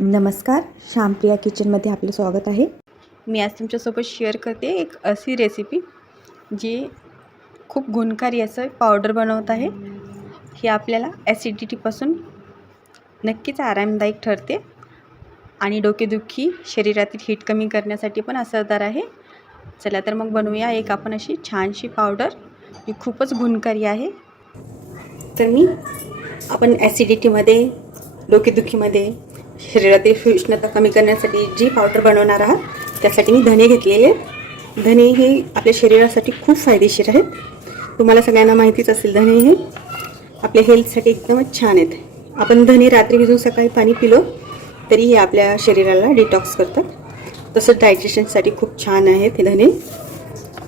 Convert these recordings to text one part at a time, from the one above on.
नमस्कार श्यामप्रिया किचनमध्ये आपलं स्वागत आहे. मी आज तुमच्यासोबत शेअर करते एक अशी रेसिपी जी खूप गुणकारी असं पावडर बनवत आहे. ही आपल्याला ॲसिडिटीपासून नक्कीच आरामदायक ठरते आणि डोकेदुखी शरीरातील हीट कमी करण्यासाठी पण असरदार आहे. चला तर मग बनवूया एक आपण अशी छानशी पावडर ही खूपच गुणकारी आहे. तर मी आपण ॲसिडिटीमध्ये डोकेदुखीमध्ये शरीरातील उष्णता कमी करण्यासाठी जी पावडर बनवणार आहात त्यासाठी मी धने घेतलेले आहेत. धने हे आपल्या शरीरासाठी खूप फायदेशीर आहेत. तुम्हाला सगळ्यांना माहितीच असेल धने हे आपल्या हेल्थसाठी एकदमच छान आहेत. आपण धने रात्री भिजून सकाळी पाणी पिलो तरी हे आपल्या शरीराला डिटॉक्स करतात. तसंच डायजेशनसाठी खूप छान आहेत हे धने.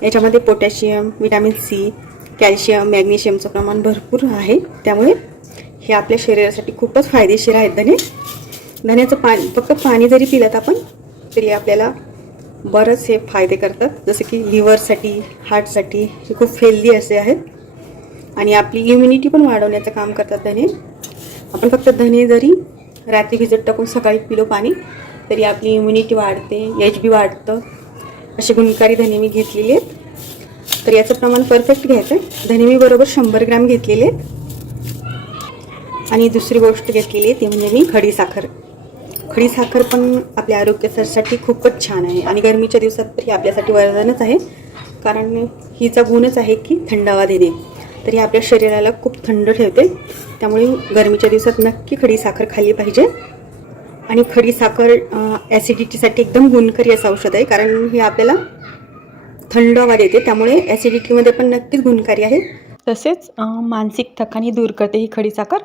याच्यामध्ये पोटॅशियम विटॅमिन सी कॅल्शियम मॅग्नेशियमचं प्रमाण भरपूर आहे. त्यामुळे हे आपल्या शरीरासाठी खूपच फायदेशीर आहेत धने. धण्याचं पाणी फक्त पाणी जरी पिलं आपण तरी आपल्याला बरंच हे फायदे करतात. जसं की लिव्हरसाठी हार्टसाठी हे खूप हेल्दी असे आहेत. आणि आपली इम्युनिटी पण वाढवण्याचं काम करतात धने. आपण फक्त धने जरी रात्री भिजत टाकून सकाळी पिलो पाणी तरी आपली इम्युनिटी वाढते एच बी वाढतं. असे गुणकारी धने मी घेतलेले आहेत. तर याचं प्रमाण परफेक्ट घ्यायचं आहे. धने मी बरोबर शंभर ग्रॅम घेतलेले आहेत. आणि दुसरी गोष्ट घेतलेली आहे ती म्हणजे मी खडी साखर. खडी साखर पण आपल्या आरोग्यासाठी खूपच छान आहे. आणि गरमीच्या दिवसात तर हे आपल्यासाठी वरदानच आहे. कारण हिचा गुणच आहे की थंडावा देणे. तर हे आपल्या शरीराला खूप थंड ठेवते. त्यामुळे गरमीच्या दिवसात नक्की खडी साखर खाल्ली पाहिजे. आणि खडी साखर ॲसिडिटीसाठी एकदम गुणकारी असं औषध आहे. कारण हे आपल्याला थंडावा देते. त्यामुळे ॲसिडिटीमध्ये पण नक्कीच गुणकारी आहे. तसेच मानसिक थकानी दूर करते ही खडी साखर.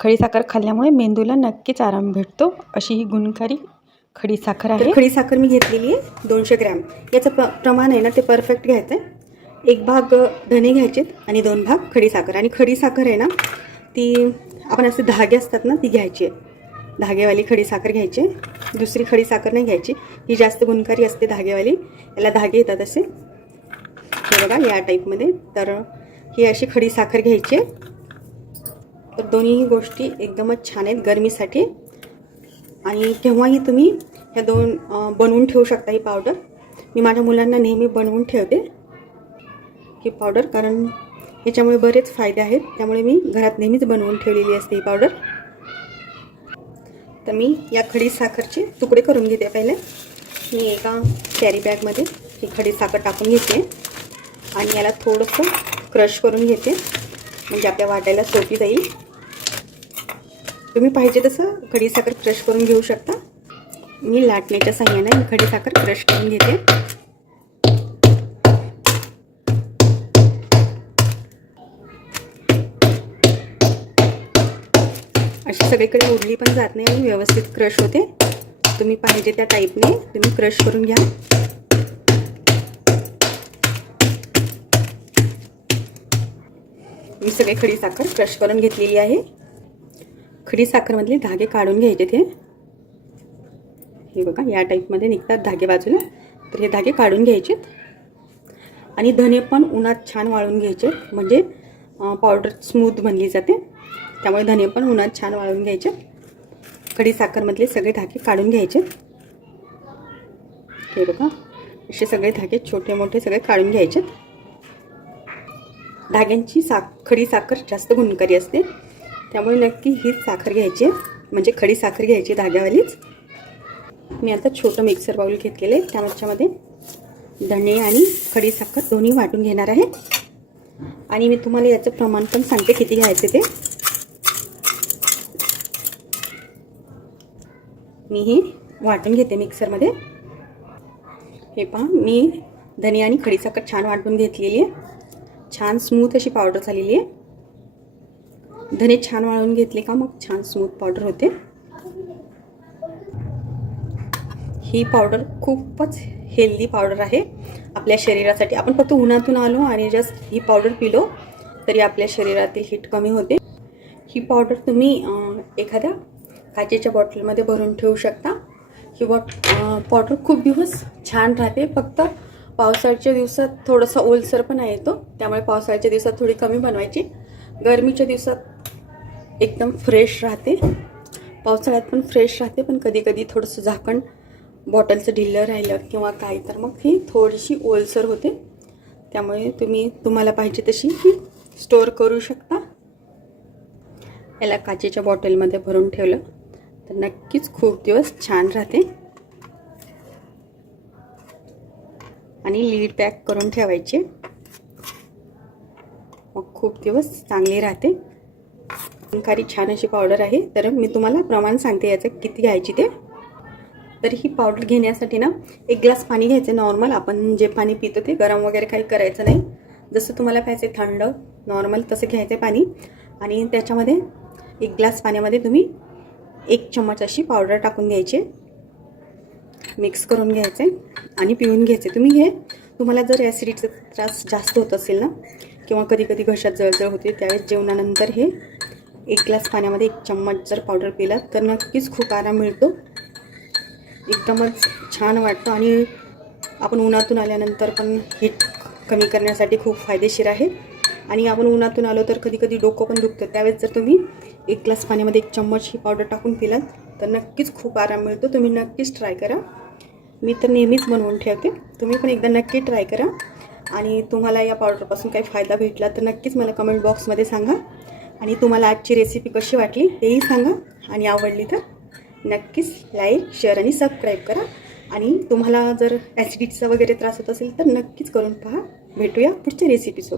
खडी साखर खाल्ल्यामुळे मेंदूला नक्कीच आराम भेटतो अशी ही गुणकारी खडी साखर आहे. खडी साखर मी घेतलेली आहे दोनशे ग्रॅम. याचं प प्रमाण आहे ना ते परफेक्ट घ्यायचं आहे. एक भाग धने घ्यायचे आणि दोन भाग खडी साखर. आणि खडी साखर आहे ना ती आपण असे धागे असतात ना ती घ्यायची आहे. धागेवाली खडी साखर घ्यायची दुसरी खडी साखर नाही घ्यायची. ही जास्त गुणकारी असते धागेवाली. याला धागे येतात असे. हे बघा या टाईपमध्ये तर ही अशी खडी साखर घ्यायची आहे. तर दोन्हीही गोष्टी एकदमच छान आहेत गरमीसाठी. आणि केव्हाही तुम्ही ह्या दोन बनवून ठेवू शकता ही पावडर मी माझ्या मुलांना नेहमी बनवून ठेवते ही पावडर कारण याच्यामुळे बरेच फायदे आहेत. त्यामुळे मी घरात नेहमीच बनवून ठेवलेली असते ही पावडर तर मी या खडी साखरचे तुकडे करून घेते पहिले. मी एका कॅरी बॅगमध्ये ही खडी साखर टाकून घेते आणि याला थोडंसं क्रश करून घेते. म्हणजे आपल्या वाटायला सोपी जाईल. तुम्ही पाहिजे तसं खडी साखर क्रश करून घेऊ शकता. मी लाटण्याच्या साह्याने मी खडी साखर क्रश करून घेते. अशी सगळीकडे उडली पण जात नाही आणि व्यवस्थित क्रश होते. तुम्ही पाहिजे त्या टाईपने तुम्ही क्रश करून घ्या. मी सगळे खडी साखर क्रश करून घेतलेली आहे. खडी साखरमधले धागे काढून घ्यायचे ते. हे बघा या टाईपमध्ये निघतात धागे बाजूला. तर हे धागे काढून घ्यायचे. आणि धने पण उन्हात छान वाळून घ्यायचे. म्हणजे पावडर स्मूथ बनली जाते. त्यामुळे धने पण उन्हात छान वाळून घ्यायचे. खडी साखरमधले सगळे धागे काढून घ्यायचे. हे बघा असे सगळे धागे छोटे मोठे सगळे काढून घ्यायचे. धाग्यांची साख खडी साखर जास्त गुणकारी असते. त्यामुळे नक्की हीच साखर घ्यायची म्हणजे खडी साखर घ्यायची धाग्यावालीच. मी आता छोटं मिक्सर बाउल घेतलेलं आहे. त्याच्यामध्ये धणे आणि खडी साखर दोन्ही वाटून घेणार आहे. आणि मी तुम्हाला याचं प्रमाण पण सांगते किती घ्यायचं ते. मी हे वाटून घेते मिक्सरमध्ये हे पहा मी धने आणि खडी साखर छान वाटून घेतलेली आहे. छान स्मूथ अशी पावडर झालेली आहे. धने छान वाळून घेतले का? मग छान स्मूथ पावडर होते. ही पावडर खूपच हेल्दी पावडर आहे. आपल्या शरीरासाठी. आपण फक्त उन्हातून आलो आणि जस्ट ही पावडर पिलो तरी आपल्या शरीरातील हीट कमी होते. ही पावडर तुम्ही एखाद्या काचेच्या बॉटलमध्ये भरून ठेवू शकता. ही बॉट पावडर खूप दिवस छान राहते. फक्त पावसाळ्याच्या दिवसात थोडासा ओलसर पण येतो त्यामुळे पावसाळ्याच्या दिवसात थोडी कमी बनवायची. गरमीच्या दिवसात एकदम फ्रेश राहते. पावसाळ्यात पण फ्रेश राहते पण कधी कधी थोडंसं झाकण बॉटलचं ढिल्लं राहिलं किंवा काय तर मग ही थोडीशी ओलसर होते. त्यामुळे तुम्ही तुम्हाला पाहिजे तशी ही स्टोअर करू शकता. याला काचेच्या बॉटलमध्ये भरून ठेवलं तर नक्कीच खूप दिवस छान राहते. आणि लीड पॅक करून ठेवायचे. मग खूप दिवस चांगली राहते. गुणकारी छान अशी पावडर आहे. तर मी तुम्हाला प्रमाण सांगते याचं किती घ्यायची ते. तर ही पावडर घेण्यासाठी ना एक ग्लास पाणी घ्यायचं नॉर्मल आपण जे पाणी पितो ते गरम वगैरे काही करायचं नाही. जसं तुम्हाला प्यायचं थंड नॉर्मल तसं घ्यायचं पाणी. आणि त्याच्यामध्ये एक ग्लास पाण्यामध्ये तुम्ही एक चम्मच अशी पावडर टाकून घ्यायची. मिक्स करून घ्यायचे आणि पिऊन घ्यायचे. तुम्ही हे तुम्हाला जर ॲसिडीचा त्रास जास्त होत असेल ना किंवा कधी कधी घशात जळजळ होते त्यावेळेस जेवणानंतर हे एक ग्लास पाण्यामध्ये एक चम्मच जर पावडर पिलात तर नक्कीच खूप आराम मिळतो. एकदमच छान वाटतं आणि आपण उन्हातून आल्यानंतर पण हीट कमी करण्यासाठी खूप फायदेशीर आहे. आणि आपण उन्हातून आलो तर कधी कधी डोकं पण दुखतं. त्यावेळेस जर तुम्ही एक ग्लास पाण्यामध्ये एक चम्मच ही पावडर टाकून पिलात तर नक्कीच खूप आराम मिळतो. तुम्ही नक्कीच ट्राय करा. मी तर नेहमीच बनवून ठेवते. तुम्ही पण एकदा नक्की ट्राय करा. आणि तुम्हाला या पावडरपासून काही फायदा भेटला तर नक्कीच मला कमेंट बॉक्समध्ये सांगा. आणि तुम्हाला आजची रेसिपी कशी वाटली तेही सांगा आणि आवडली तर नक्कीच लाईक शेअर आणि सबस्क्राईब करा. आणि तुम्हाला जर ॲसिडिटीचा वगैरे त्रास होत असेल तर नक्कीच करून पहा. भेटूया पुढच्या रेसिपीसोबत